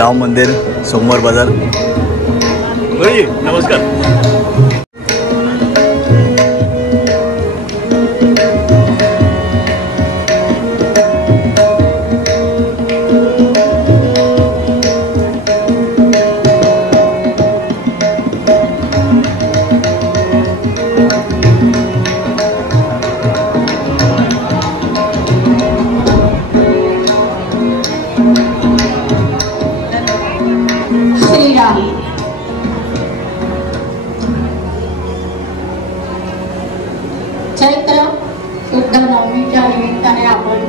राम मंदिर सोमवार बाजार। नमस्कार। चैत्र शुद्ध नवमीच्या निमित्ताने आपण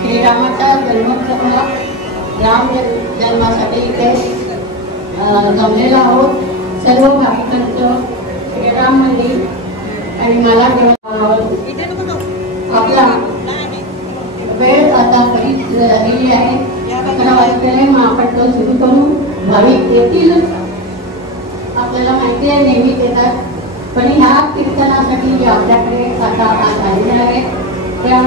श्रीरामाचा जन्मोत्सव राम जन्मासाठी इथे जमलेलो आहोत। सर्व भाविकांचं श्रीराम मंदिर आणि मला आपला वेळ आता बरीच झालेली आहे। 11 वाजले मग आपण तो सुरू करू। भाविक येतील, आपल्याला माहिती आहे नेहमी येतात, पण ह्या कीर्तनासाठी जे आपल्याकडे आता आलेले आहे त्या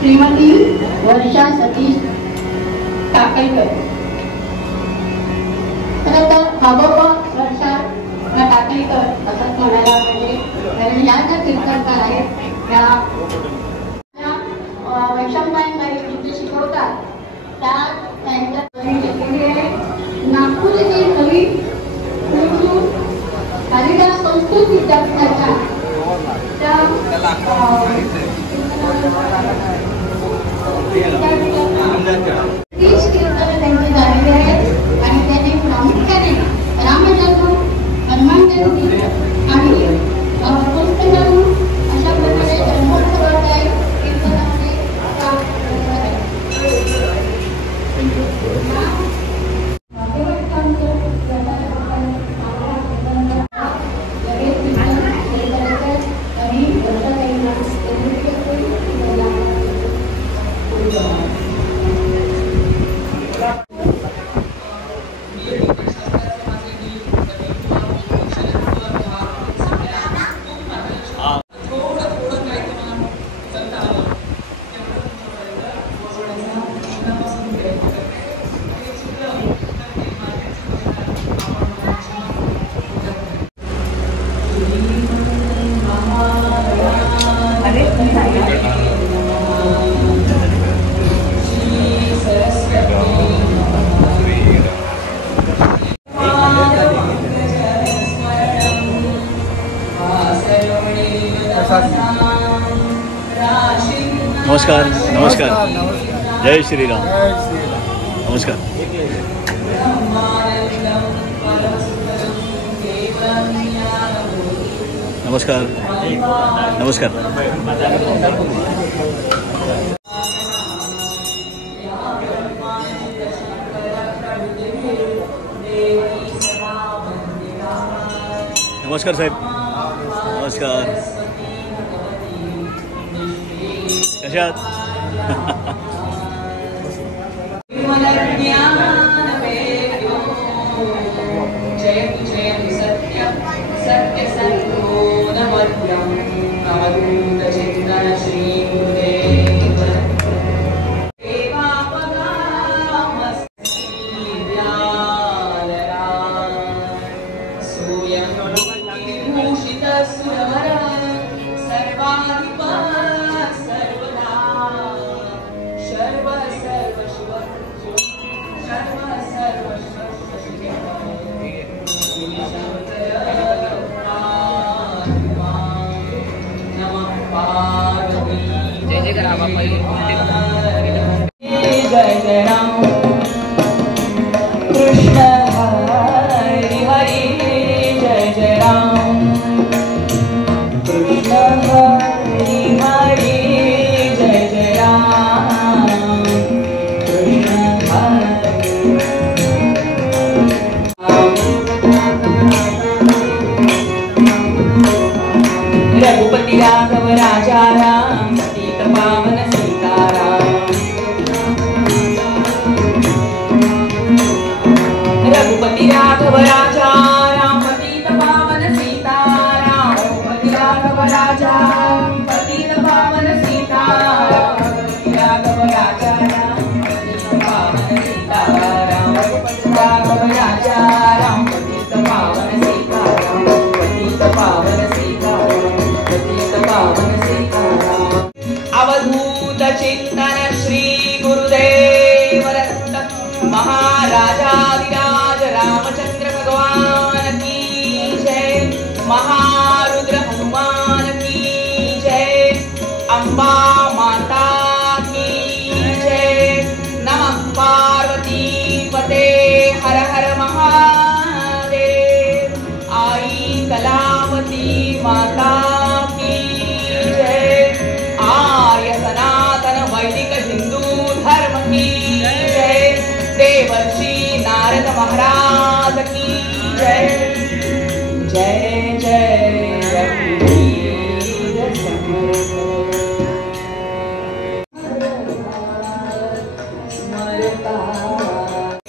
श्रीमती वर्षा सतीश टाकळकर। खरं तर अबोबा वर्षा टाकळकर असंच म्हणायला पाहिजे, कारण या ज्या कीर्तनकार आहेत त्या वैशंपायनकारी जे शिकवतात त्या त्यांच्या नागपूर येथील नवी कालिदास संस्कृत विद्यापीठाच्या कीर्तन त्यांची झालेली आहेत आणि त्यांनी प्रामुख्याने रामजन्म, हनुमान जयंती आणि अशा प्रकारे जन्मोत्सवाच्या कीर्तनामध्ये नमस्कार। नमस्कार। जय श्री राम। नमस्कार। नमस्कार। नमस्कार। नमस्कार साहेब। नमस्कार। कशात? जय जय राम कृष्ण हरि हरि जय जय राम कृष्ण हरि हरि जय जय राम कृष्ण रघुपति राघव राजा राम पतित पावन रघुपति राघव राजा राम पतित पावन सीताराम। रघुपति राघव राजा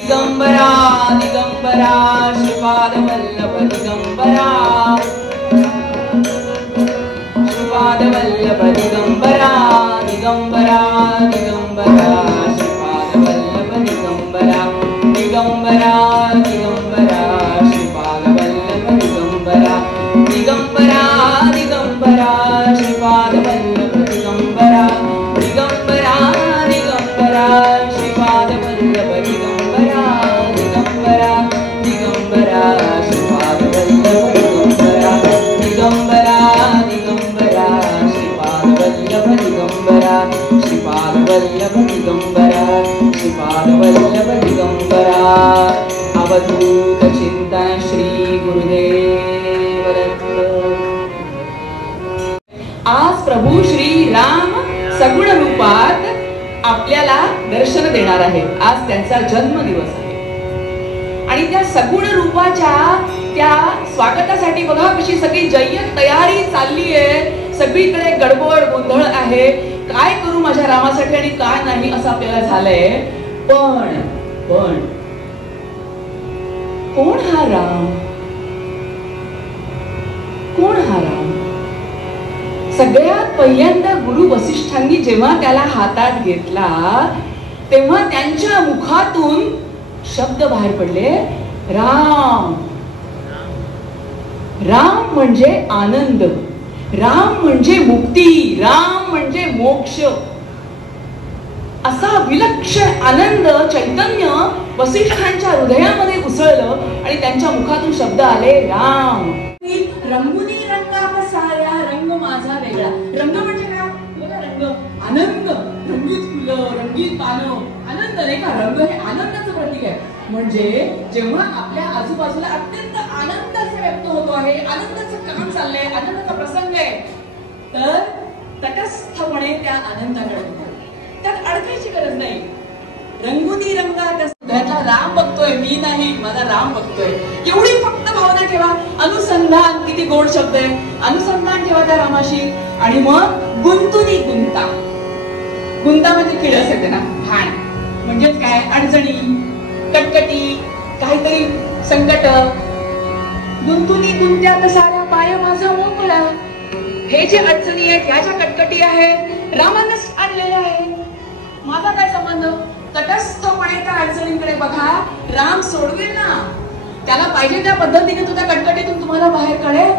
दिगंबरा दिगंबरा श्रीपाद वल्लभ दिगंबरा श्रीपाद वल्लभ दिगंबरा दिगंबरा दिगंबरा श्रीपाद वल्लभ दिगंबरा दिगंबरा दिगंबरा श्रीपाद वल्लभ दिगंबरा दिगंबरा दिगंबरा श्रीपाद वल्लभ दिगंबरा दिगंबरा दिगंबरा श्रीपाद वल्लभ दिगंबरा दिगंबरा दिगंबरा श्रीपाद वल्लभ दिगंबरा दिगंबरा दिगंबरा श्रीपाद वल्लभ दिगंबरा श्रीपाद वल्लभ दिगंबरा श्रीपाद वल्लभ दिगंबरा अवधूत चिंतन श्री गुरुदेव दत्त। आज प्रभू श्री राम सगुण रूपात आपल्याला दर्शन देणार आहेत। आज त्यांचा जन्मदिवस आहे आणि त्या सगुण रूपाच्या त्या स्वागतासाठी बघा कशी सगळी जय्यत तयारी चालली आहे। सगळीकडे गडबड गोंधळ आहे, काय करू माझ्या रामासाठी आणि काय नाही असं आपल्याला झालंय। पण कोण हा राम? कोण हा राम? सगळ्यात पहिल्यांदा गुरु वसिष्ठांनी जेव्हा त्याला हातात घेतला तेव्हा त्यांच्या मुखातून शब्द बाहेर पडले, राम। राम म्हणजे आनंद, राम म्हणजे मुक्ती, राम म्हणजे मोक्ष। असा विलक्षण आनंद चैतन्य वसिष्ठांच्या हृदयामध्ये उसळलं आणि त्यांच्या मुखातून शब्द आले, राम। रंगुनी रंगा साऱ्या रंग माझा वेगळा। रंग म्हणजे काय? बघा रंग, आनंद, रंगीत फुलं, रंगीत पानं, आनंद नाही का? रंग हे आनंदाचं प्रतीक आहे। म्हणजे जेव्हा आपल्या आजूबाजूला अत्यंत आनंद असा व्यक्त होतो आहे, आनंदाचं काम चाललंय, आनंदाचा प्रसंग आहे, तर तटस्थपणे त्या आनंदाकडे बघा, त्यात अडकायची गरज नाही। रंगुनी रंगात त्यातला राम बघतोय, मी नाही, माझा राम बघतोय, एवढी फक्त भावना ठेवा। अनुसंधान, किती गोड शब्द आहे, अनुसंधान ठेवा त्या रामाशी आणि मग गुंतुनी गुंता। गुंता म्हणजे किळस येते ना, भाण म्हणजेच काय, अडचणी, कटकटी, काहीतरी संकट। गुंतुनी गुंत्यात साऱ्या पाय माझा मोकळा। हे जे अडचणी आहेत, ह्या ज्या कटकटी आहेत, रामानंच आणलेल्या आहेत, माझा काय संबंध? तटस्थपणे त्या अडचणींकडे बघा, राम सोडवेल ना, त्याला पाहिजे त्या पद्धतीने तो त्या कटकटीतून तुम्हाला बाहेर काढेल।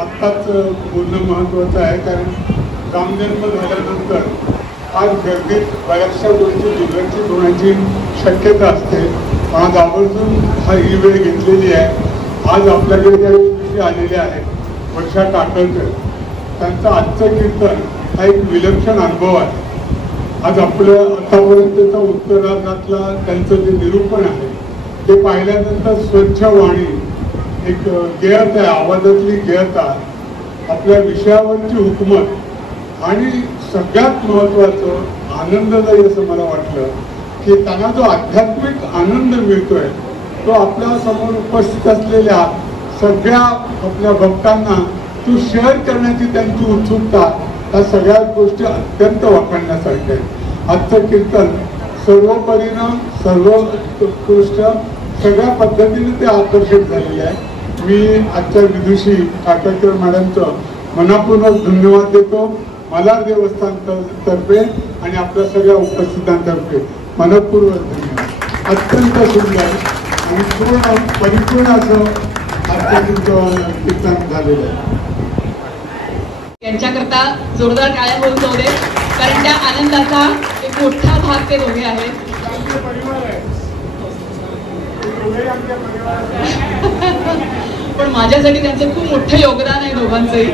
आत्ताच बोलणं महत्त्वाचं आहे, कारण रामजन्म झाल्यानंतर आज गर्दीत बऱ्याचशा गोष्टी दुर्लक्षित होण्याची शक्यता असते। आज आवर्जून हा ही वेळ घेतलेली आहे। आज आपल्याकडे ज्या गोष्टी आलेल्या आहेत, वर्षा टाकळकर, त्यांचं आजचं कीर्तन हा एक विलक्षण अनुभव आहे। आज आपल्या आतापर्यंतचा उत्तरार्धातला त्यांचं जे निरूपण आहे ते पाहिल्यानंतर स्वच्छ वाणी एक गेयता आहे, आवाजातली गेयता, आपल्या विषयावरची हुकूमत आणि सगळ्यात महत्वाचं आनंददायी असं मला वाटलं की त्यांना जो आध्यात्मिक आनंद मिळतोय तो आपल्या समोर उपस्थित असलेल्या सगळ्या आपल्या भक्तांना तो शेअर करण्याची त्यांची उत्सुकता, या सगळ्या गोष्टी अत्यंत वाखाणण्यासारख्या आहेत. आजचं कीर्तन सर्वपरीनं सर्वोत्कृष्ट सगळ्या पद्धतीने ते आकर्षित झालेले आहे. मी आजच्या विदुषी काकाकर मॅडमचं मनापूर्वक धन्यवाद देतो. मल्हार देवस्थान तर्फे आणि आपल्या सगळ्या उपस्थितांतर्फे मनपूर्वक धन्यवाद. अत्यंत सुंदर आणि पूर्ण परिपूर्ण असं आजचं कीर्तन झालेलं आहे. त्यांच्याकरता जोरदार टाळ्या होऊन जाऊ दे, कारण त्या आनंदाचा एक मोठा भाग ते दोघे आहेत. पण माझ्यासाठी त्यांचं खूप मोठं योगदान आहे दोघांचंही.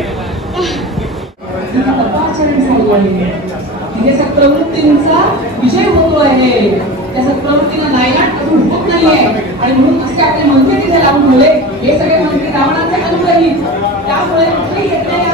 तिथे सत्प्रवृत्तींचा विजय होतो आहे, त्या सत्प्रवृत्तीला नायनाट अजून होत नाहीये आणि म्हणून असे आपले मंत्री तिथे लावून ठेवले. हे सगळे मंत्री रावणाचे अनुग्रही, त्यामुळे कुठेही घेतलेल्या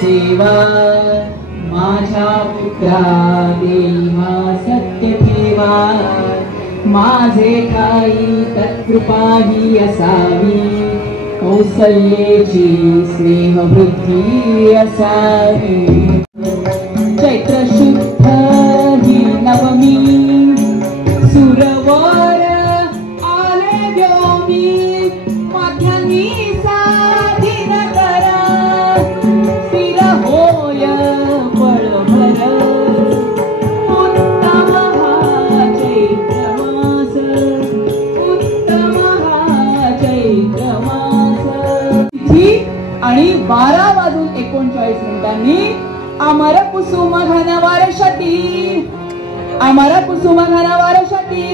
सेवा माझ्या पुत्रा देवा सत्य ठेवा, माझे ठाई तत्कृपाही असावी, कौसल्येची स्नेहवृद्धी असावी. चैत्र शुद्ध ही नवमी सुरवर आले व्योमी, माध्यानी साधीन करा, स्थिर होय पळभर, उत्तम हा चैत्र मास, उत्तम हा चैत्र मास. तिथी आणि 12:39 अमर कुसुम घन वर्षती, अमर कुसुम घन वर्षती,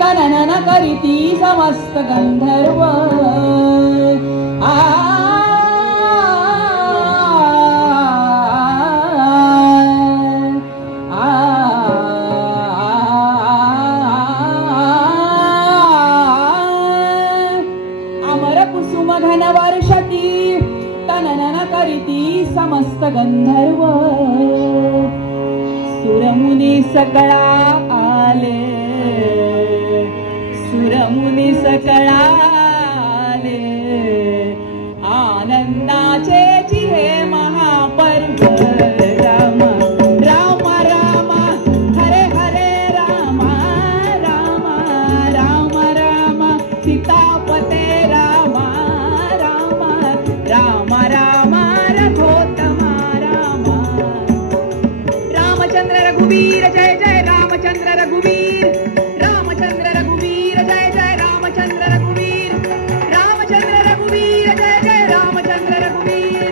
तननन करीती समस्त गंधर्व. अमर कुसुम घन वर्षती, तननन करीती समस्त गंधर्व. सुरमुनी सकळा आले, सुरमुनी सकळा आले, आनंदाचे जिहे महापर्व. राम राम राम हरे हरे राम, राम राम राम सीतापते राम, राम राम राम रघोत्तमा राम. रामचंद्र रघुवीर जय जय रामचंद्र रघुवीर, रामचंद्र रघुवीर जय जय रामचंद्र रघुवीर, रामचंद्र रघुवीर जय जय रामचंद्र रघुवीर.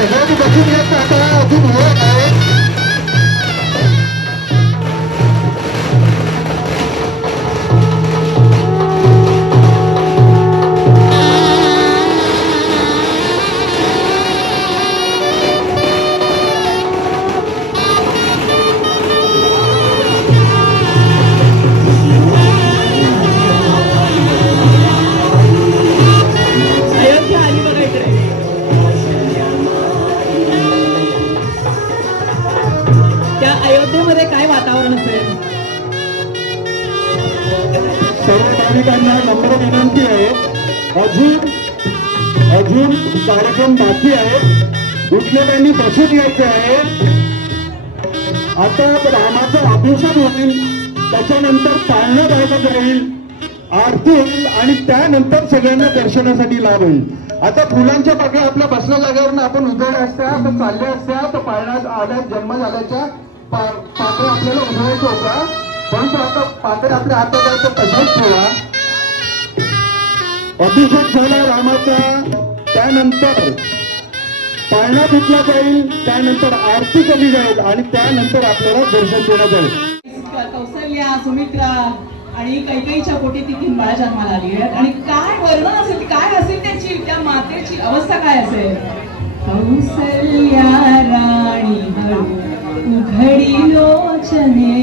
सगळ्यांनी बसून येत आता अजून होत आहे. अयोध्येमध्ये काय वातावरण असेल? सर्व नागरिकांना नम्र विनंती आहे, अजून कार्यक्रम बाकी आहे. उठलेल्यांनी बसून यायचे आहे. आता रामाचं अभिषेक होईल, त्याच्यानंतर पाळणं घालण्यात जाईल, आरती होईल आणि त्यानंतर सगळ्यांना दर्शनासाठी लाभ होईल. आता फुलांच्या बागा आपल्या बसल्या जागेवरून आपण उजवल्या असत्या तर चालल्या असत्या तर पाळण्यात आल्या जन्म झाल्याच्या पात्र आपल्याला उजवायचं होता, परंतु आता पात्र आपल्या हातात आहे तर तसंच ठेवा. अभिषेक झाला रामाचा, त्यानंतर पाळणा धुतला जाईल, त्यानंतर आरती केली जाईल आणि त्यानंतर आपल्याला दर्शन देण्यात जाईल. कौसल्या, सुमित्रा आणि कैकेयीच्या पोटी ती 3 बाळा जन्माला आली आहेत आणि काय वर्णन असेल, काय असेल त्याची, त्या मातेची अवस्था काय असेल? कौसल्या राणी हळू उघडी लोचने,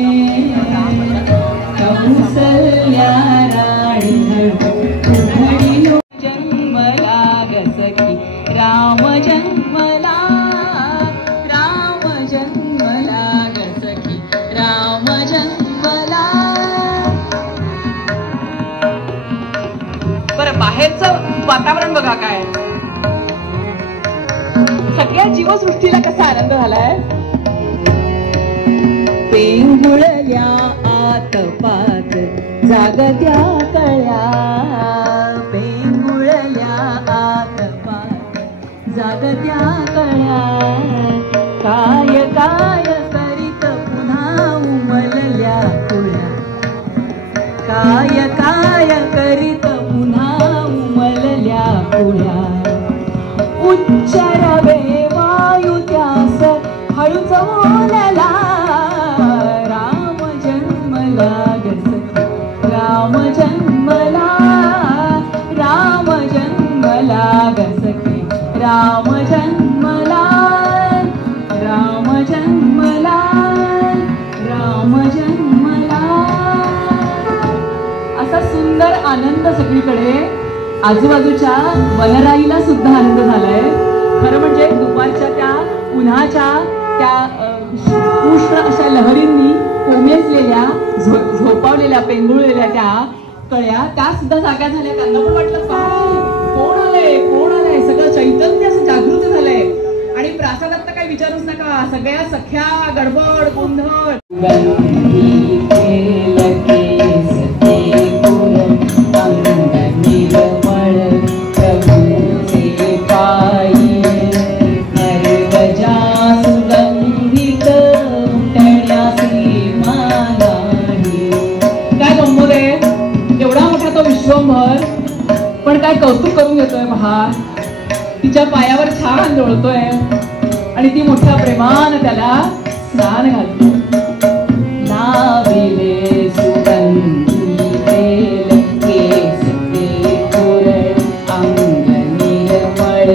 कौसल्या राणी हळू उघडी लो. जन्मला ग सखी राम जन्मला, राम जन्मला ग सखी राम जन्मला. बरं, बाहेरचं वातावरण बघा काय, सगळ्या जीवसृष्टीला कसा आनंद झालाय. पेंगुळल्या आत पात जागत्या कळ्या, पेंगुळल्या आत पात जागत्या कळ्या. काय काय करीत पुन्हा उमलल्या कुळ्या, काय काय करीत पुन्हा उमलल्या कुळ्या. उच्चारवे वायू त्यास हळूच बोलला, राम जन्मला ग सखी राम जन्मला, राम जन्मला ग सखी राम जन्मला, राम जन्मला, राम जन्मला. असा सुंदर आनंद सगळीकडे, आजूबाजूच्या वनराईला सुद्धा आनंद झालाय. खरं म्हणजे दुपारच्या त्या उन्हाच्या त्या उष्ण अशा लहरींनी कोमेजलेल्या, झोपावलेल्या, पेंगुळलेल्या त्या कळ्या त्या सुद्धा जाग्या झाल्या. त्यांना पण वाटलं काय, कोण आलंय, कोण आलंय, सगळं चैतन्य असं जागृत झालंय. आणि प्रासादात तर काही विचारूच नका, सगळ्या सख्या गडबड गोंधळ. विश्वभर पण काय कौतुक करून घेतोय पहा, तिच्या पायावर छान लोळतोय आणि ती मोठ्या प्रेमानं त्याला स्नान घालतो. नाविले सुगंधी तेल केस ते कोरळ, अंग निर्मळ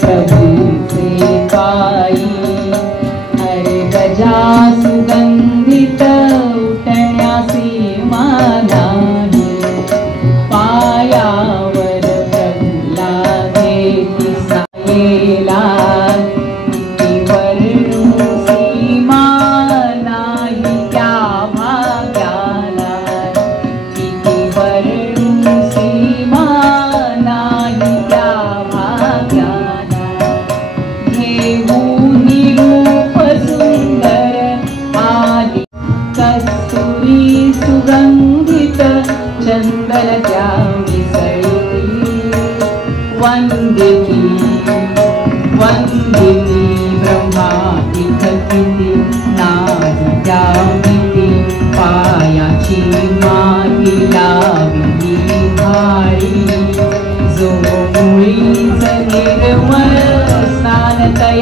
प्रभूचे पायी. अरे गजा सुगंधित उठण्यासी मानाही, पायावर प्रभूला घेती सायला, वर्णू सीमान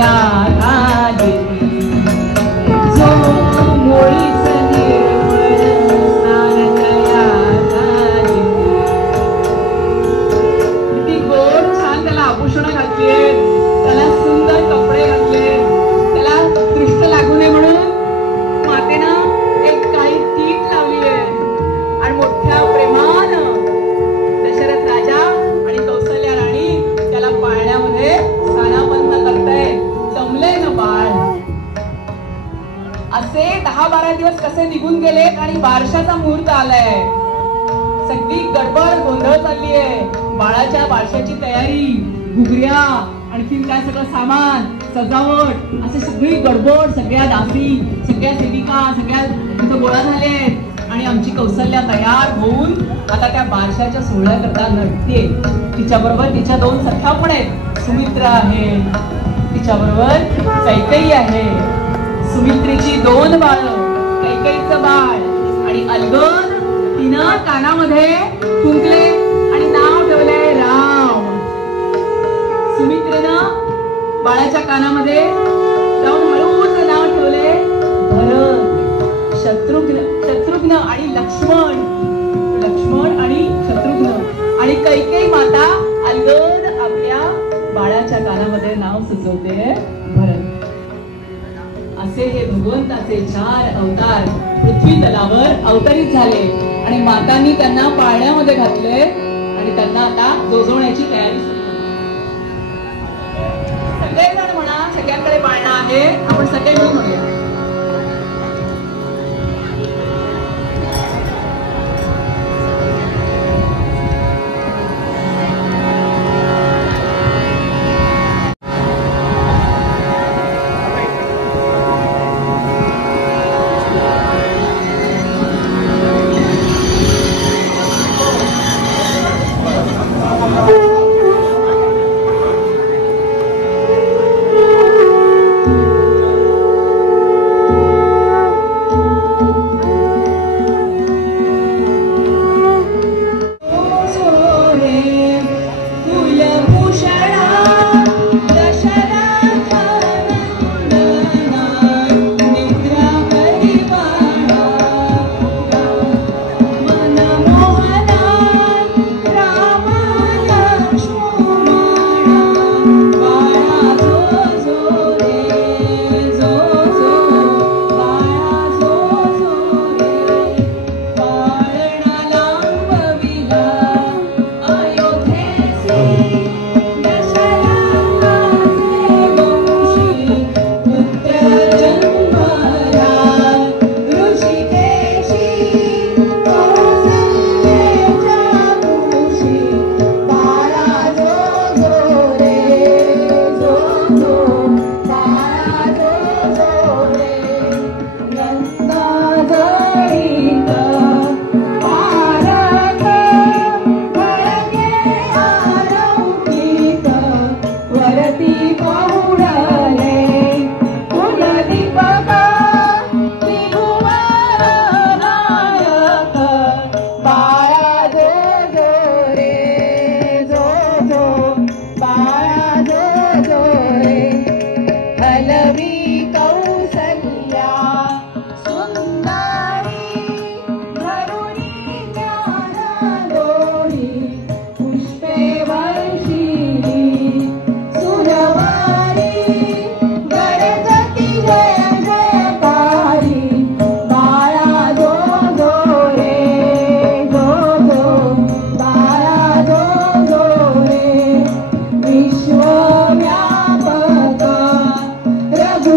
तया राजती जो मोळीच निर्मळ स्नान तया राजती. किती गोड छान त्याला आभूषणं घातलीत, त्याला सुंदर कपडे घातले, त्याला दृष्ट लागू नये म्हणून मातेनं एक काही टीट लावली आहे आणि मोठ्या प्रेमानं दशरथ राजा आणि कौसल्या राणी त्याला पाळण्यामध्ये स्थानापन्न करतायत. जमले ना बाळ. असे 10-12 दिवस कसे निघून गेलेत आणि बारशाचा मुहूर्त आलाय. सगळी गडबड गोंधळ चालली आहे. बारशाची तयारी, घुगऱ्या, आणखीन काय सगळं सामान, सजावट, असे सगळी गडबड. सगळ्या दासी, सगळ्या सेविका सगळ्या तिथं गोळा झालेत आणि आमची कौसल्या तयार होऊन आता त्या बारशाच्या सोहळ्याकरता लढते. तिच्याबरोबर तिच्या 2 सख्या पण आहेत. सुमित्रा आहे, तिच्याबरोबर कैकेयी आहे. सुमित्रेची 2 बाळं, कैकेयीचं बाळ आणि अलगद तिनं कानामध्ये कुंकले आणि नाव ठेवलंय राम. सुमित्रेनं बाळाच्या कानामध्ये जाऊन हळूच नाव ठेवले भरत, शत्रुघ्न आणि लक्ष्मण आणि शत्रुघ्न. आणि कैकेयी माता अलगद आपल्या बाळाच्या कानामध्ये नाव सुचवते भरत. असे हे भगवंताचे 4 अवतार पृथ्वी तलावर अवतरित झाले आणि मातांनी त्यांना पाळण्यामध्ये घातले आणि त्यांना आता जोजवण्याची तयारी सुरू. सगळेजण म्हणा, सगळ्यांकडे पाळणा आहे, आपण सगळे मिळून म्हणूया. विश्वव्यापका रघु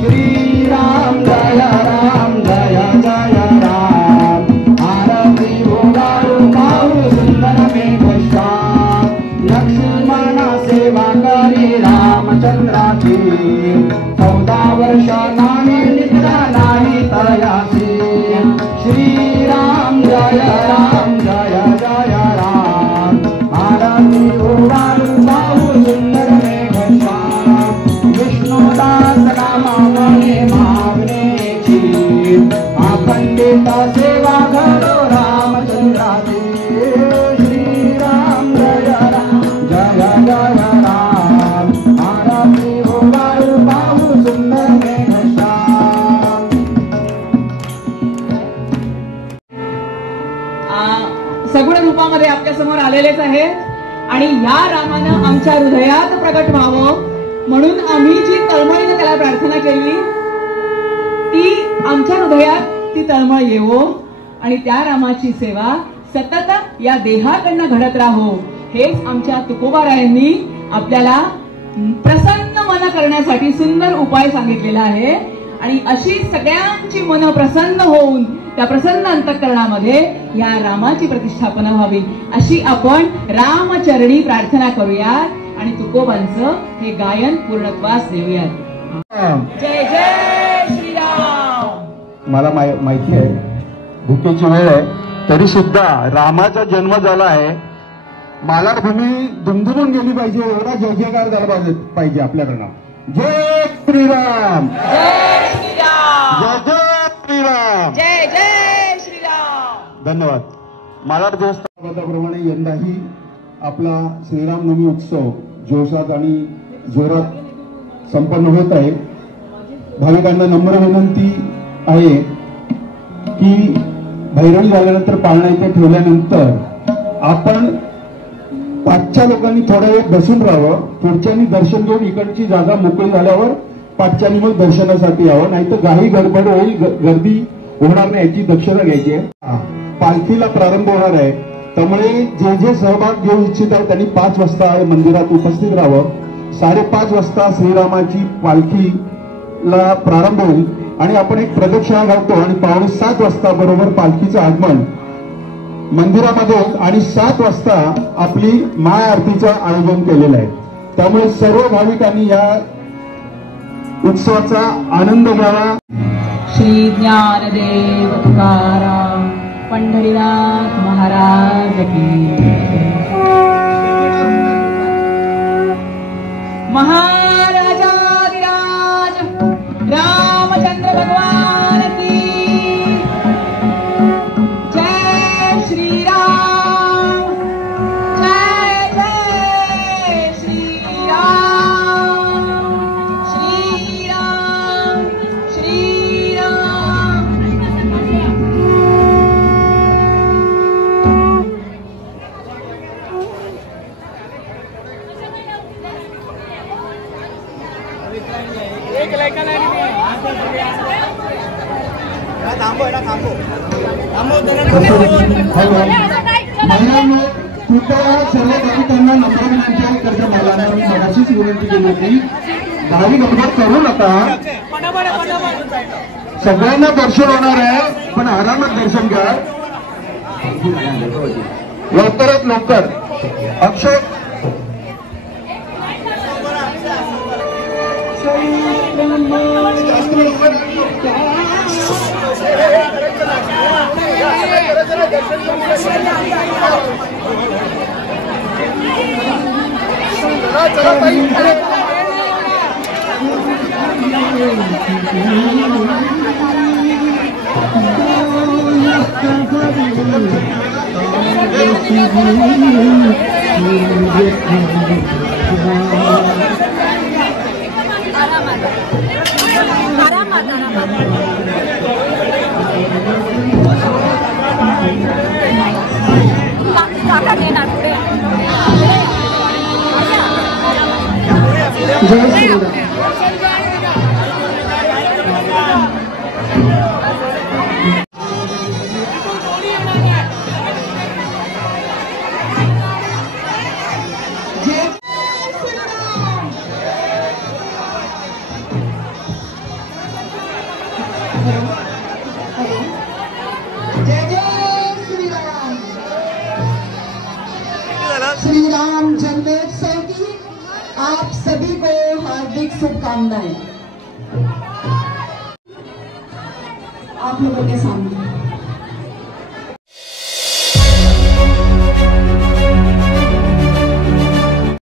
श्रीराम जय राम जय जय राम आरती भोगारू पाहू सुंदर मेघश्याम लक्ष्मण सेवा करी रामचंद्राची 14 वर्ष नाही निद्रा नाही तयासी श्रीराम जय राम जय जय राम आरती भोगारू पाहू सुंदर मेघश्याम विष्णुदास नामाने मागणेची अखंडित सेवा घडो रामचंद्राची श्रीराम जय राम जय जय राम आरती भोगारू पाहू सुंदर मेघश्याम. सगुण रूपामध्ये आपल्या समोर आलेलेच आहेत आणि या रामानं आमच्या हृदयात प्रकट व्हावं म्हणून आम्ही जी तळमळीने त्याला प्रार्थना केली ती आमच्या हृदयात ती तळमळ येवो आणि त्या रामाची सेवा सतत या देहाकडनं घडत राहो हेच आमच्या तुकोबारायांनी आपल्याला प्रसन्न मन करण्यासाठी सुंदर उपाय सांगितलेला आहे. आणि अशी सगळ्यांची मन प्रसन्न होऊन त्या प्रसन्न अंतःकरणामध्ये या रामाची प्रतिष्ठापना व्हावी अशी आपण रामचरणी प्रार्थना करूयात आणि तुकोबांचं हे गायन पूर्णत्वास देऊयात. जय जय श्रीराम. मला माहिती आहे भुकेची वेळ आहे तरी सुद्धा रामाचा जन्म झाला आहे. मालाडभूमी दुमदुमून गेली पाहिजे एवढा जय जयकार झाला पाहिजे आपल्याकडनं. जय श्रीराम जय श्रीराम जय जय श्रीराम जय जय श्रीराम. धन्यवाद. मालाड देवस्थानाप्रमाणे यंदाही आपला श्रीरामनवमी उत्सव जोशात आणि जोरात संपन्न होत आहे. भाविकांना नम्र विनंती आहे की भैरवी झाल्यानंतर पाळणा इथे ठेवल्यानंतर आपण पाचच्या लोकांनी थोडा वेळ बसून राहावं. पुढच्यांनी दर्शन घेऊन इकडची जागा मोकळी झाल्यावर पाचच्यानी मग दर्शनासाठी यावं नाही तर काही गडबड होईल गर्दी होणार नाही याची दक्षता घ्यायची आहे. पालखीला प्रारंभ होणार आहे त्यामुळे जे जे सहभाग घेऊ इच्छित आहे त्यांनी 5 वाजता मंदिरात उपस्थित राहावं. 5:30 वाजता श्रीरामाची पालखीला प्रारंभ होईल आणि आपण एक प्रदक्षिणा घालतो आणि 6:45 वाजता बरोबर पालखीचं आगमन मंदिरामध्ये आणि 7 वाजता आपली महाआरतीचं आयोजन केलेलं आहे. त्यामुळे सर्व भाविकांनी या उत्सवाचा आनंद घ्यावा. श्री ज्ञानदेव तुकाराम पंढरीनाथ महाराज की महाराजाधिराज रामचंद्र भगवान की जय श्रीराम जय जय श्रीराम श्रीराम श्रीराम. महिलांनो कृपया सर्व भाविकांना नम्र विनंती आहे. कर्ज महिलांना मी मगाशीच विनंती केली होती भावी गडबड करू नका. सगळ्यांना दर्शन होणार आहे पण आरामात दर्शन घ्या. लवकरात लवकर अक्षय जय जय श्री राम। श्री राम जन्मोत्सव की आप सभी को हार्दिक शुभकामनाएं। आप लोगों के सामने